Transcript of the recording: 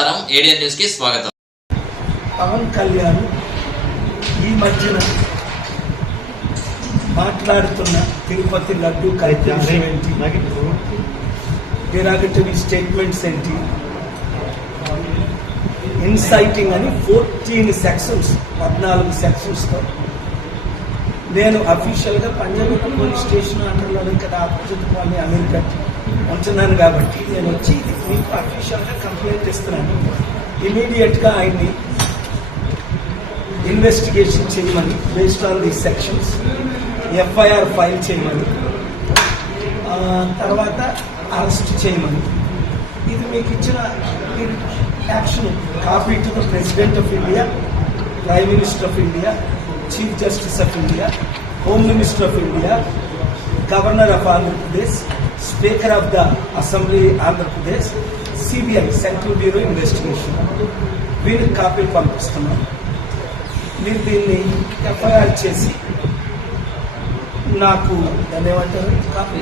కేడిఎన్ న్యూస్కి స్వాగతం. పవన్ కళ్యాణ్ ఈ మధ్యన మాట్లాడుతున్న తిరుపతి లడ్డు కార్యక్రమం ఏంటి? డెరాగటరీ స్టేట్మెంట్స్ ఏంటి? ఇన్సైటింగ్ అని ఫోర్టీన్ సెక్షన్స్ పద్నాలుగు సెక్షన్స్తో నేను అఫీషియల్గా పంజాబ్ పోలీస్ స్టేషన్ అండర్లోనే కదా ఆపోజిట్ అమెరికా ఉంటున్నాను కాబట్టి నేను వచ్చి మీకు అఫీషియల్గా కంప్లైంట్ ఇస్తున్నాను ఇమీడియట్గా ఆయన్ని ఇన్వెస్టిగేషన్ చేయమని based on the sections FIR file చేయమని తర్వాత అరెస్ట్ చేయమని. ఇది మీకు ఇచ్చిన action copy to the President of India Prime Minister of India Chief Justice of India Home Minister of India Governor of Andhra Pradesh Speaker of the Assembly Andhra Pradesh CBI Central Bureau Investigation. వీళ్ళకి కాపీలు పంపిస్తున్నాం. మీరు దీన్ని FIR చేసి నాకు దాన్ని ఏమంటారు copy